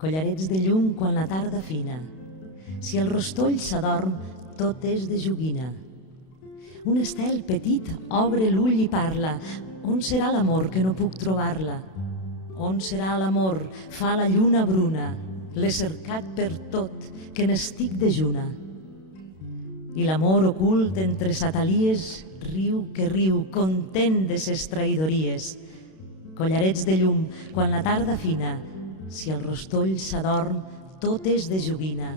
collarets de llum quan la tarda fina. Si el rostoll s'adorm, tot és de joguina. Un estel petit obre l'ull i parla. On serà l'amor que no puc trobar-la? On serà l'amor? Fa la lluna bruna. L'he cercat per tot, que n'estic dejuna. I l'amor ocult entre satalies riu que riu, content de ses traïdories. Collarets de llum, quan la tarda fina, si el rostoll s'adorm, tot és de joguina.